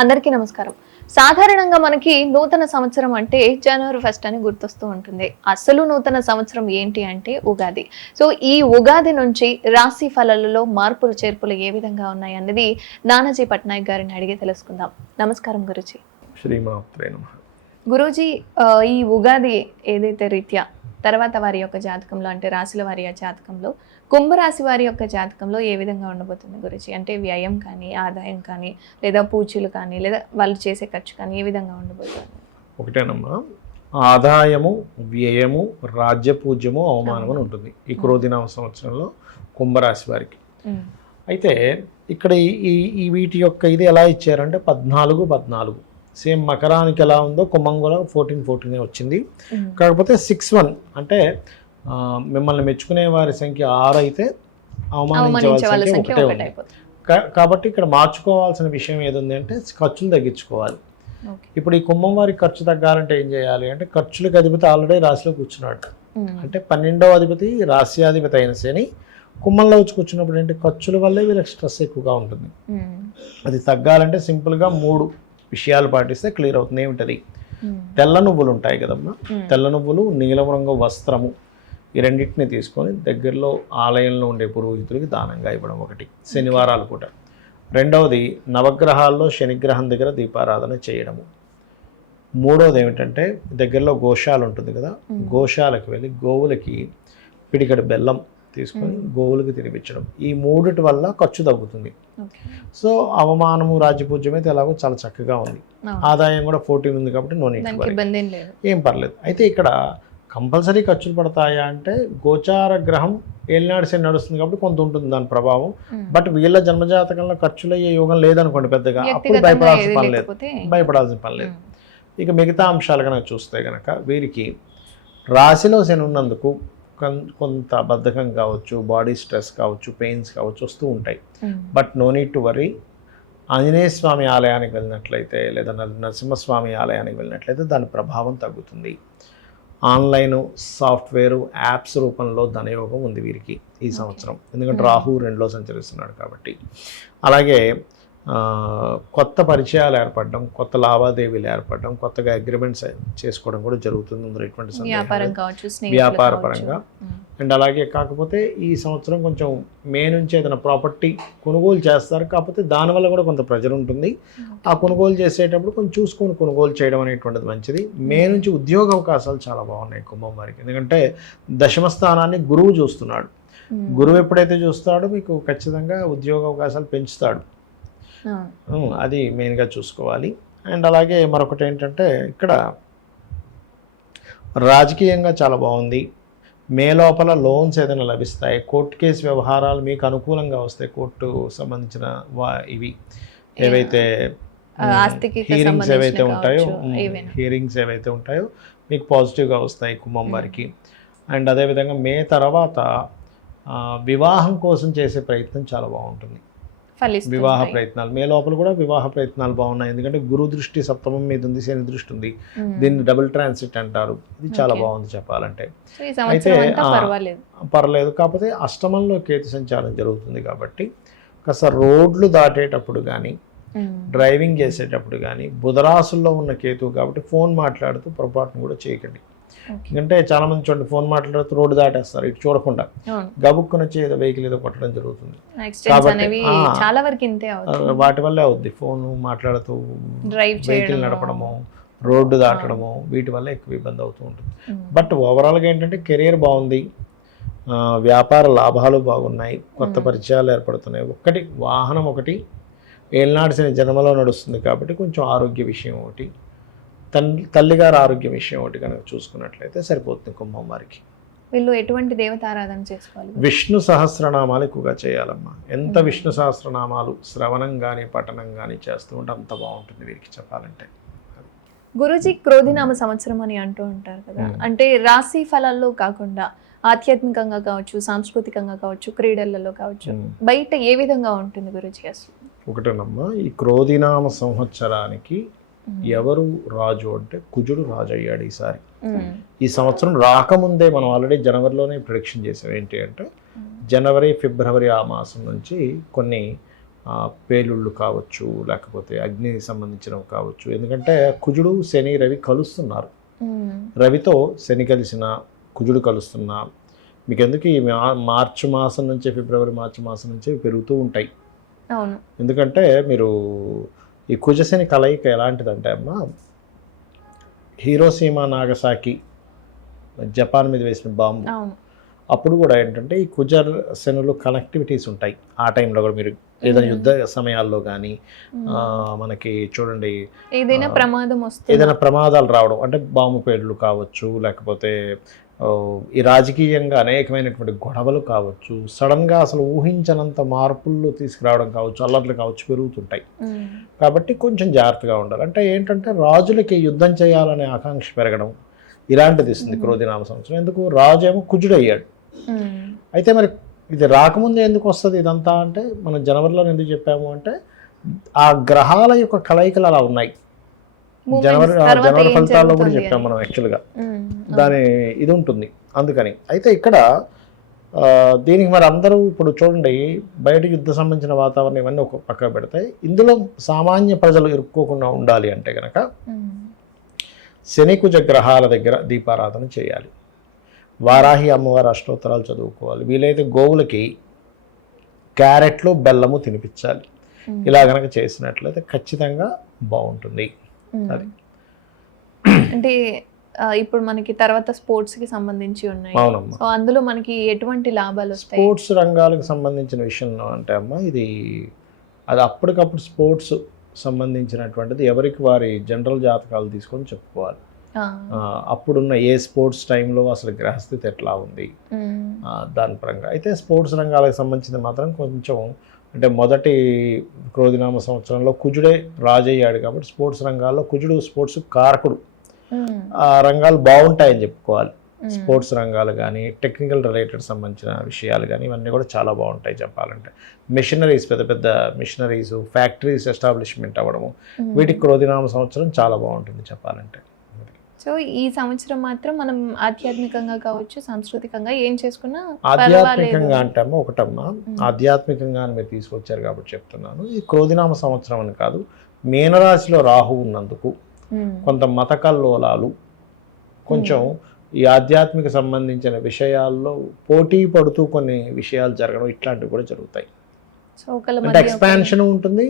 అందరికీ నమస్కారం. సాధారణంగా మనకి నూతన సంవత్సరం అంటే జనవరి 1 అని గుర్తొస్తూ ఉంటుంది. అసలు నూతన సంవత్సరం ఏంటి అంటే ఉగాది. సో ఈ ఉగాది నుంచి రాశి ఫలాలలో మార్పులు చేర్పులు ఏ విధంగా ఉన్నాయి అన్నది నానాజీ పట్నాయక్ గారిని అడిగి తెలుసుకుందాం. నమస్కారం గురుజీ. శ్రీమాత్రే నమః. గురూజీ, ఈ ఉగాది ఏదైతే రీత్యా తర్వాత వారి యొక్క జాతకంలో అంటే రాశుల వారి జాతకంలో కుంభరాశి వారి యొక్క జాతకంలో ఏ విధంగా ఉండబోతుంది గురుజీ? అంటే వ్యయం కానీ, ఆదాయం కానీ, లేదా పూజలు కానీ, లేదా వాళ్ళు చేసే ఖర్చు కానీ ఏ విధంగా ఉండబోతుంది? ఒకటేనమ్మా, ఆదాయము, వ్యయము, రాజ్యపూజ్యము, అవమానం అని ఉంటుంది ఈ క్రోధినామ సంవత్సరంలో కుంభరాశి వారికి. అయితే ఇక్కడ ఈ వీటి యొక్క ఇది ఎలా ఇచ్చారంటే 14 సేమ్ మకరానికి ఎలా ఉందో కుంభం కూడా 14 వచ్చింది. కాకపోతే 6-1 అంటే మిమ్మల్ని మెచ్చుకునే వారి సంఖ్య 6 అయితే అవమానించే వాళ్ళ సంఖ్య 1 ఉంది. కాబట్టి ఇక్కడ మార్చుకోవాల్సిన విషయం ఏదుంది అంటే ఖర్చులు తగ్గించుకోవాలి. ఇప్పుడు ఈ కుంభం వారికి ఖర్చు తగ్గాలంటే ఏం చేయాలి అంటే, ఖర్చులకు అధిపతి ఆల్రెడీ రాశిలో కూర్చున్నాడు. అంటే 12వ అధిపతి రాశ్యాధిపతి అయిన శని కుంభంలో వచ్చి కూర్చున్నప్పుడు ఏంటి, ఖర్చుల వల్లే వీళ్ళకి స్ట్రెస్ ఎక్కువగా ఉంటుంది. అది తగ్గాలంటే సింపుల్గా 3 విషయాలు పాటిస్తే క్లియర్ అవుతుంది. ఏమిటది? తెల్ల నువ్వులు ఉంటాయి కదమ్మా, తెల్ల నువ్వులు, నీలం రంగు వస్త్రము, ఈ రెండింటిని తీసుకొని దగ్గరలో ఆలయంలో ఉండే పురోహితుడికి దానంగా ఇవ్వడం ఒకటి, శనివారాల పూట. రెండవది, నవగ్రహాల్లో శనిగ్రహం దగ్గర దీపారాధన చేయడము. మూడవది ఏమిటంటే, దగ్గరలో గోశాల ఉంటుంది కదా, గోశాలకు వెళ్ళి గోవులకి పిడికడి బెల్లం తీసుకొని గోవులకి తినిపించడం. ఈ 3 వల్ల ఖర్చు తగ్గుతుంది. సో అవమానము, రాజ్యపూజ్యం అయితే ఎలాగో చాలా చక్కగా ఉంది. ఆదాయం కూడా 14 ఉంది కాబట్టి ఏం పర్లేదు. అయితే ఇక్కడ కంపల్సరీ ఖర్చులు పడతాయా అంటే, గోచార గ్రహం ఏలినాడు శని నడుస్తుంది కాబట్టి కొంత ఉంటుంది దాని ప్రభావం. బట్ వీళ్ళ జన్మజాతకంలో ఖర్చులు అయ్యే యోగం లేదనుకోండి పెద్దగా, అప్పుడు భయపడాల్సిన పని లేదు. ఇక మిగతా అంశాలు కనుక చూస్తే కనుక, వీరికి రాశిలో శని ఉన్నందుకు కొంత బద్ధకం కావచ్చు, బాడీ స్ట్రెస్ కావచ్చు, పెయిన్స్ కావచ్చు వస్తూ ఉంటాయి. But no need to worry. Anjaneya Swamy ఆలయానికి వెళ్ళినట్లయితే, లేదా నరసింహస్వామి ఆలయానికి వెళ్ళినట్లయితే దాని ప్రభావం తగ్గుతుంది. ఆన్లైన్ సాఫ్ట్వేరు, యాప్స్ రూపంలో ధనయోగం ఉంది వీరికి ఈ సంవత్సరం. ఎందుకంటే రాహు 2లో సంచరిస్తున్నాడు కాబట్టి. అలాగే కొత్త పరిచయాలు ఏర్పడడం, కొత్త లావాదేవీలు ఏర్పడడం, కొత్తగా అగ్రిమెంట్స్ చేసుకోవడం కూడా జరుగుతుంది. ఎటువంటి వ్యాపార పరంగా. అండ్ అలాగే కాకపోతే ఈ సంవత్సరం కొంచెం మే నుంచి ఏదైనా ప్రాపర్టీ కొనుగోలు చేస్తారు, కాకపోతే దానివల్ల కూడా కొంత ప్రెజర్ ఉంటుంది. ఆ కొనుగోలు చేసేటప్పుడు కొంచెం చూసుకొని కొనుగోలు చేయడం అనేటువంటిది మంచిది. మే నుంచి ఉద్యోగ అవకాశాలు చాలా బాగున్నాయి కుంభం వారికి. ఎందుకంటే దశమ స్థానాన్ని గురువు చూస్తున్నాడు. గురువు ఎప్పుడైతే చూస్తాడో మీకు ఖచ్చితంగా ఉద్యోగ అవకాశాలు పెంచుతాడు. అది మెయిన్గా చూసుకోవాలి. అండ్ అలాగే మరొకటి ఏంటంటే, ఇక్కడ రాజకీయంగా చాలా బాగుంది. మే లోపల లోన్స్ ఏదైనా లభిస్తాయి. కోర్టు కేసు వ్యవహారాలు మీకు అనుకూలంగా వస్తాయి. కోర్టు సంబంధించిన ఇవి ఏవైతే హీరింగ్స్ ఏవైతే ఉంటాయో మీకు పాజిటివ్గా వస్తాయి కుంభం వారికి. అండ్ అదేవిధంగా మే తర్వాత వివాహం కోసం చేసే ప్రయత్నం చాలా బాగుంటుంది. వివాహ ప్రయత్నాలు మే లోపల కూడా వివాహ ప్రయత్నాలు బాగున్నాయి. ఎందుకంటే గురు దృష్టి సప్తమం మీద ఉంది, శని దృష్టి ఉంది. దీన్ని డబుల్ ట్రాన్సిట్ అంటారు. ఇది చాలా బాగుంది చెప్పాలంటే. అయితే పర్లేదు. కాకపోతే అష్టమంలో కేతు సంచారం జరుగుతుంది కాబట్టి కాస్త రోడ్లు దాటేటప్పుడు కానీ, డ్రైవింగ్ చేసేటప్పుడు కానీ, బుధరాశుల్లో ఉన్న కేతువు కాబట్టి ఫోన్ మాట్లాడుతూ పొరపాటును కూడా చేయకండి. ఎందుకంటే చాలా మంది చూడండి, ఫోన్ మాట్లాడుతూ రోడ్డు దాటేస్తారు ఇటు చూడకుండా, గబుక్కున వచ్చి ఏదో వెహికల్ ఏదో కొట్టడం జరుగుతుంది. కాబట్టి వాటి వల్లే అవుద్ది. ఫోన్ మాట్లాడుతూ వెహికల్ నడపడము, రోడ్డు దాటడము, వీటి వల్ల ఎక్కువ ఇబ్బంది అవుతూ ఉంటుంది. బట్ ఓవరాల్గా ఏంటంటే కెరీర్ బాగుంది, వ్యాపార లాభాలు బాగున్నాయి, కొత్త పరిచయాలు ఏర్పడుతున్నాయి. వాహనం ఒకటి, ఏలినాడు శని జన్మలో నడుస్తుంది కాబట్టి కొంచెం ఆరోగ్య విషయం ఒకటి, తల్లిగారు ఆరోగ్య విషయం ఒకటి కనుక చూసుకున్నట్లయితే సరిపోతుంది కుంభం వారికి. వీళ్ళు ఎటువంటి దేవతారాధన చేసుకోవాలి? విష్ణు సహస్రనామాలు ఎక్కువగా చేయాలమ్మా. ఎంత విష్ణు సహస్రనామాలు శ్రవణం కానీ పఠనం కానీ చేస్తూ ఉంటే అంత బాగుంటుంది వీరికి చెప్పాలంటే. గురూజీ, క్రోధినామ సంవత్సరం అని అంటూ ఉంటారు కదా, అంటే రాశి ఫలాల్లో కాకుండా ఆధ్యాత్మికంగా కావచ్చు, సాంస్కృతికంగా కావచ్చు, క్రీడలలో కావచ్చు, బయట ఏ విధంగా ఉంటుంది గురూజీ అసలు? ఒకటేనమ్మా, ఈ క్రోధినామ సంవత్సరానికి ఎవరు రాజు అంటే కుజుడు రాజు అయ్యాడు ఈసారి. ఈ సంవత్సరం రాకముందే మనం ఆల్రెడీ జనవరిలోనే ప్రిడిక్షన్ చేసాం. ఏంటి అంటే జనవరి, ఫిబ్రవరి ఆ మాసం నుంచి కొన్ని పేలుళ్ళు కావచ్చు, లేకపోతే అగ్నికి సంబంధించినవి కావచ్చు. ఎందుకంటే కుజుడు శని రవి కలుస్తున్నారు. రవితో శని కలిసిన, కుజుడు కలుస్తున్నా మీకు ఎందుకు ఈ మార్చి మాసం నుంచి మార్చి మాసం నుంచి పెరుగుతూ ఉంటాయి. ఎందుకంటే మీరు ఈ కుజశని కలయిక ఎలాంటిదంటే అమ్మ, హీరోసీమా నాగసాకి జపాన్ మీద వేసిన బాంబు అప్పుడు కూడా ఏంటంటే ఈ కుజ శనులు కనెక్టివిటీస్ ఉంటాయి. ఆ టైంలో కూడా మీరు ఏదైనా యుద్ధ సమయాల్లో కానీ మనకి చూడండి ఏదైనా ప్రమాదం వస్తుంది, ఏదైనా ప్రమాదాలు రావడం అంటే బాంబు పేర్లు కావచ్చు, లేకపోతే ఈ రాజకీయంగా అనేకమైనటువంటి గొడవలు కావచ్చు, సడన్గా అసలు ఊహించనంత మార్పులు తీసుకురావడం కావచ్చు, అల్లర్లు కావచ్చు పెరుగుతుంటాయి. కాబట్టి కొంచెం జాగ్రత్తగా ఉండాలి. అంటే ఏంటంటే రాజులకి యుద్ధం చేయాలనే ఆకాంక్ష పెరగడం ఇలాంటిది ఇస్తుంది క్రోధినామ సంవత్సరం. ఎందుకు రాజు ఏమో కుజుడయ్యాడు. అయితే మరి ఇది రాకముందే ఎందుకు వస్తుంది ఇదంతా అంటే, మనం జనవరిలో ఎందుకు చెప్పాము అంటే ఆ గ్రహాల యొక్క కలయికలు అలా ఉన్నాయి. జనవరి ఫలితాల్లో కూడా చెప్పాం మనం యాక్చువల్గా, దాని ఇది ఉంటుంది అందుకని. అయితే ఇక్కడ దీనికి మరి అందరూ ఇప్పుడు చూడండి, బయట యుద్ధ సంబంధించిన వాతావరణం ఇవన్నీ ఒక పక్క పెడతాయి. ఇందులో సామాన్య ప్రజలు ఇరుక్కోకుండా ఉండాలి అంటే కనుక శని కుజ గ్రహాల దగ్గర దీపారాధన చేయాలి. వారాహి అమ్మవారి అష్టోత్తరాలు చదువుకోవాలి. వీలైతే గోవులకి క్యారెట్లు బెల్లము తినిపించాలి. ఇలా గనక చేసినట్లయితే ఖచ్చితంగా బాగుంటుంది. అది అంటే ఇప్పుడు మనకి తర్వాత స్పోర్ట్స్ కి సంబంధించి ఉన్నాయి. సో అందులో మనకి ఎటువంటి లాభాలు వస్తాయి? స్పోర్ట్స్ రంగాలకు సంబంధించిన విషయంలో అంటే అమ్మ, ఇది అది అప్పటికప్పుడు స్పోర్ట్స్ సంబంధించినటువంటిది ఎవరికి వారి జనరల్ జాతకాలు తీసుకొని చెప్పుకోవాలి. అప్పుడున్న ఏ స్పోర్ట్స్ టైంలో అసలు గ్రహస్థితి ఎట్లా ఉంది దాని పరంగా. అయితే స్పోర్ట్స్ రంగాలకు సంబంధించింది మాత్రం కొంచెం అంటే మొదటి క్రోధినామ సంవత్సరంలో కుజుడే రాజయ్యాడు కాబట్టి స్పోర్ట్స్ రంగాల్లో కుజుడు స్పోర్ట్స్ కారకుడు. ఆ రంగాలు బాగుంటాయని చెప్పుకోవాలి. స్పోర్ట్స్ రంగాలు కానీ, టెక్నికల్ రిలేటెడ్ సంబంధించిన విషయాలు కానీ ఇవన్నీ కూడా చాలా బాగుంటాయి చెప్పాలంటే. మిషనరీస్, పెద్ద పెద్ద మిషనరీస్, ఫ్యాక్టరీస్ ఎస్టాబ్లిష్మెంట్ అవ్వడము, వీటికి క్రోధినామ సంవత్సరం చాలా బాగుంటుంది చెప్పాలంటే. సో ఈ సంవత్సరం మాత్రం మనం ఆధ్యాత్మికంగా కావచ్చు, సాంస్కృతికంగా ఏం చేసుకున్నా ఆధ్యాత్మికంగా అంటే అమ్మ ఒకటమ్మా, ఆధ్యాత్మికంగా మీరు తీసుకొచ్చారు కాబట్టి చెప్తున్నాను. ఈ క్రోధినామ సంవత్సరం అని కాదు, మీనరాశిలో రాహు ఉన్నందుకు కొంత మత కల్లోలాలు, కొంచెం ఈ ఆధ్యాత్మిక సంబంధించిన విషయాల్లో పోటీ పడుతూ కొన్ని విషయాలు జరగడం ఇట్లాంటివి కూడా జరుగుతాయి. అంటే ఎక్స్పాన్షన్ ఉంటుంది,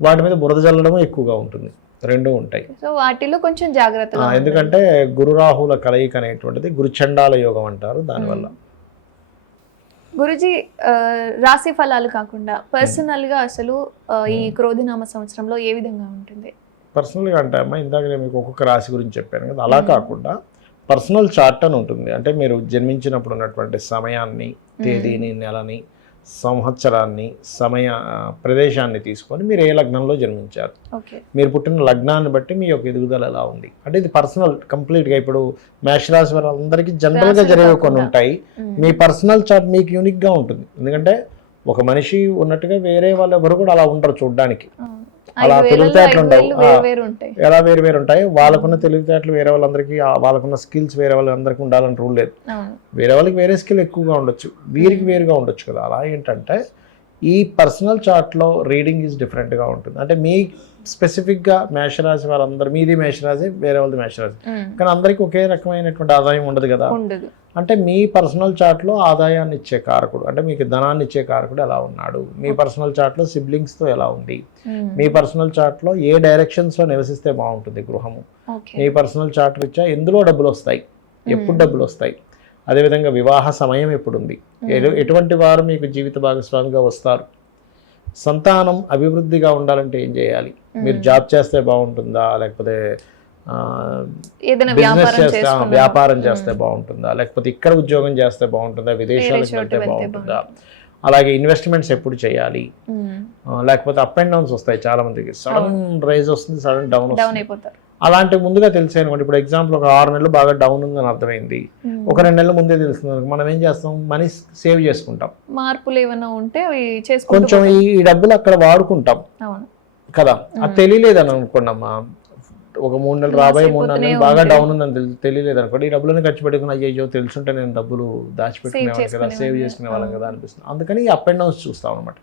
వాటి మీద బురద జల్లడం ఎక్కువగా ఉంటుంది, రెండు ఉంటాయి. సో వాటిలో కొంచెం జాగ్రత్తగా, ఎందుకంటే గురు రాహుల కలయిక అనేటువంటిది గురుచండాల యోగం అంటారు. దానివల్ల గురుజీ, రాశి ఫలాలు కాకుండా పర్సనల్ గా అసలు ఈ క్రోధినామ సంవత్సరంలో ఏ విధంగా ఉంటుంది? పర్సనల్గా అంటే అమ్మ, ఇందాక నేను మీకు ఒక్కొక్క రాశి గురించి చెప్పాను కదా, అలా కాకుండా పర్సనల్ చార్ట్ అని ఉంటుంది. అంటే మీరు జన్మించినప్పుడు ఉన్నటువంటి సమయాన్ని, తేదీని, నెలని, సంవత్సరాన్ని, ప్రదేశాన్ని తీసుకొని మీరు ఏ లగ్నంలో జన్మించారు, మీరు పుట్టిన లగ్నాన్ని బట్టి మీ యొక్క ఎదుగుదల ఎలా ఉంది అంటే ఇది పర్సనల్ కంప్లీట్గా. ఇప్పుడు మేషరాశి వారు అందరికీ జనరల్గా జరిగే కొన్ని ఉంటాయి. మీ పర్సనల్ చార్ట్ మీకు యూనిక్గా ఉంటుంది. ఎందుకంటే ఒక మనిషి ఉన్నట్టుగా వేరే వాళ్ళు ఎవరు కూడా అలా ఉండరు చూడడానికి. అలా తెలివితేటలు ఉండవు, ఎలా వేరు వేరు ఉంటాయి. వాళ్ళకున్న తెలివితేటలు వేరే వాళ్ళందరికీ, వాళ్ళకున్న స్కిల్స్ వేరే వాళ్ళందరికీ ఉండాలని రూల్ లేదు. వేరే వాళ్ళకి వేరే స్కిల్ ఎక్కువగా ఉండొచ్చు, వీరికి వేరుగా ఉండొచ్చు కదా. అలా ఏంటంటే ఈ పర్సనల్ చార్ట్లో రీడింగ్ ఈజ్ డిఫరెంట్గా ఉంటుంది. అంటే మీ స్పెసిఫిక్గా మేషరాశి వాళ్ళందరూ, మీది మేషరాశి, వేరే వాళ్ళది మేషరాశి, కానీ అందరికీ ఒకే రకమైనటువంటి ఆదాయం ఉండదు కదా. అంటే మీ పర్సనల్ చార్ట్లో ఆదాయాన్ని ఇచ్చే కారకుడు, అంటే మీకు ధనాన్ని ఇచ్చే కారకుడు ఎలా ఉన్నాడు, మీ పర్సనల్ చార్ట్లో సిబ్లింగ్స్తో ఎలా ఉంది, మీ పర్సనల్ చార్ట్లో ఏ డైరెక్షన్స్లో నివసిస్తే బాగుంటుంది గృహము, మీ పర్సనల్ చార్ట్ రీత్యా ఎందులో డబ్బులు వస్తాయి, ఎప్పుడు డబ్బులు వస్తాయి, అదేవిధంగా వివాహ సమయం ఎప్పుడు ఉంది, ఎటువంటి వారు మీకు జీవిత భాగస్వామిగా వస్తారు, సంతానం అభివృద్ధిగా ఉండాలంటే ఏం చేయాలి, మీరు జాబ్ చేస్తే బాగుంటుందా, లేకపోతే బిజినెస్ చేస్తే, వ్యాపారం చేస్తే బాగుంటుందా, లేకపోతే ఇక్కడ ఉద్యోగం చేస్తే బాగుంటుందా, విదేశాలకు వెళ్తే బాగుంటుందా, అలాగే ఇన్వెస్ట్మెంట్స్ ఎప్పుడు చేయాలి, లేకపోతే అప్ అండ్ డౌన్స్ వస్తాయి చాలా మందికి, సడన్ రైజ్ వస్తుంది, సడన్ డౌన్ వస్తుంది. అలాంటి ముందుగా తెలిసే అనుకోండి. ఇప్పుడు ఎగ్జాంపుల్ ఒక 6 నెలలు బాగా డౌన్ ఉందని అర్థమైంది, ఒక 2 నెలల ముందే తెలుస్తుంది, మనం ఏం చేస్తాం, మనీ సేవ్ చేసుకుంటాం, మార్పులు ఏమైనా ఉంటే కొంచెం ఈ డబ్బులు అక్కడ వాడుకుంటాం కదా. అది తెలియలేదని అనుకోండమ్మా, ఒక 3 నెలలు రాబోయే 3 నెలలు బాగా డౌన్ ఉందని తెలియలేదు అనుకోండి, ఈ డబ్బులను ఖర్చు పెట్టుకుని అయ్యో తెలుసుంటే నేను డబ్బులు దాచిపెట్టుకునేవాళ్ళం కదా, సేవ్ చేసుకునే వాళ్ళం కదా అనిపిస్తుంది. అందుకని ఈ అప్ అండ్ డౌన్స్ చూస్తాం అనమాట.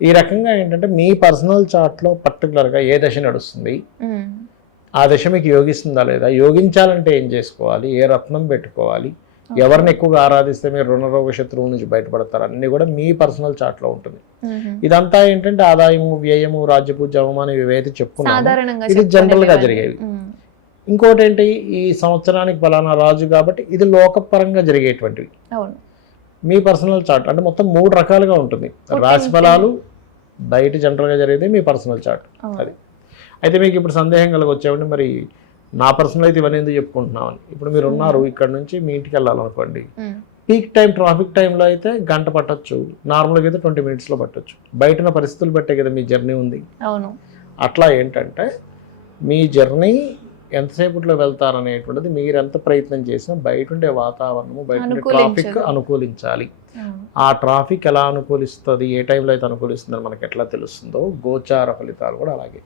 ఈ రకంగా ఏంటంటే మీ పర్సనల్ చార్ట్లో పర్టికులర్గా ఏ దశ నడుస్తుంది, ఉమ్, ఆ దశ మీకు యోగిస్తుందా లేదా, యోగించాలంటే ఏం చేసుకోవాలి, ఏ రత్నం పెట్టుకోవాలి, ఎవరిని ఎక్కువగా ఆరాధిస్తే మీరు రుణరోగ శత్రువు నుంచి బయటపడతారు, అన్నీ కూడా మీ పర్సనల్ చార్ట్లో ఉంటుంది. ఉమ్. ఇదంతా ఏంటంటే ఆదాయము, వ్యయము, రాజ్యపూజ, అవమానం ఇవైతే చెప్పుకున్నాము, సాధారణంగా ఇది జనరల్గా జరిగేవి. ఇంకోటి ఏంటి, ఈ సంవత్సరానికి ఫలానా రాజు కాబట్టి ఇది లోకపరంగా జరిగేటువంటివి. అవును. మీ పర్సనల్ చార్ట్ అంటే మొత్తం 3 రకాలుగా ఉంటుంది. రాశి ఫలాలు బయట జనరల్గా జరిగేది మీ పర్సనల్ చార్ట్ అది. అయితే మీకు ఇప్పుడు సందేహం వచ్చేవండి, మరి నా పర్సనల్ అయితే ఇవన్నీ ఎందుకు చెప్పుకుంటున్నామని. ఇప్పుడు మీరు ఉన్నారు, ఇక్కడ నుంచి మీ ఇంటికి వెళ్ళాలనుకోండి, పీక్ టైం ట్రాఫిక్ టైంలో అయితే గంట పట్టొచ్చు, నార్మల్గా అయితే 20 మినిట్స్లో పట్టొచ్చు. బయటన పరిస్థితులు బట్టే కదా మీ జర్నీ ఉంది. అవును. అట్లా ఏంటంటే మీ జర్నీ ఎంతసేపట్లో వెళ్తారనేటువంటిది మీరు ఎంత ప్రయత్నం చేసినా బయట ఉండే వాతావరణము, బయట ఉండే ట్రాఫిక్ అనుకూలించాలి. ఆ ట్రాఫిక్ ఎలా అనుకూలిస్తుంది, ఏ టైంలో అయితే అనుకూలిస్తుందని మనకి ఎట్లా తెలుస్తుందో గోచార ఫలితాలు కూడా అలాగే.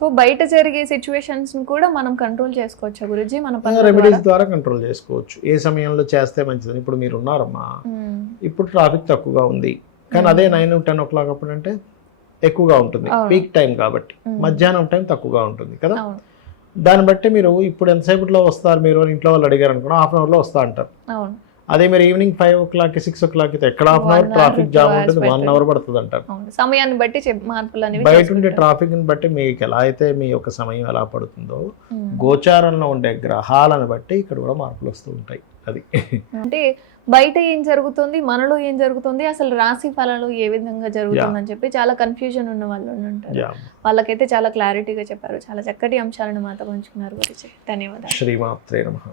సో బయట జరిగే సిచ్యువేషన్స్ కూడా మనం కంట్రోల్ చేసుకోవచ్చు గురుజీ, మన రెమెడీస్ ద్వారా కంట్రోల్ చేసుకోవచ్చు. ఏ సమయంలో చేస్తే మంచిదని. ఇప్పుడు మీరు ఉన్నారమ్మా, ఇప్పుడు ట్రాఫిక్ తక్కువగా ఉంది, కానీ అదే 9-10 o'clock అప్పుడు అంటే ఎక్కువగా ఉంటుంది, పీక్ టైం కాబట్టి. మధ్యాహ్నం టైం తక్కువగా ఉంటుంది కదా. దాన్ని బట్టి మీరు ఇప్పుడు ఎంతసేపట్లో వస్తారు, మీరు ఇంట్లో వాళ్ళు అడిగారు అనుకున్నా హాఫ్ అన్ అవర్లో వస్తా అంటారు. అదే మీరు ఈవినింగ్ 5 o'clock 6 o'clock అయితే ఎక్కడ half an hour traffic jam ఉంటుంది, 1 hour పడుతుంది అంటారు. సమయాన్ని బట్టి మార్పులు అనేవి బయట ఉండే ట్రాఫిక్ ని బట్టి మీకు ఎలా అయితే మీ యొక్క సమయం ఎలా పడుతుందో గోచారంలో ఉండే గ్రహాలను బట్టి ఇక్కడ కూడా మార్పులు వస్తూ ఉంటాయి. అది అంటే బయట ఏం జరుగుతుంది, మనలో ఏం జరుగుతుంది, అసలు రాశి ఫలాలు ఏ విధంగా జరుగుతుందని చెప్పి చాలా కన్ఫ్యూజన్ ఉన్న వాళ్ళు ఉంటారు. వాళ్ళకైతే చాలా క్లారిటీగా చెప్పారు. చాలా చక్కటి అంశాలను మాతో పంచుకున్నారు గురించి. ధన్యవాదాలు. శ్రీమాత్రే నమః.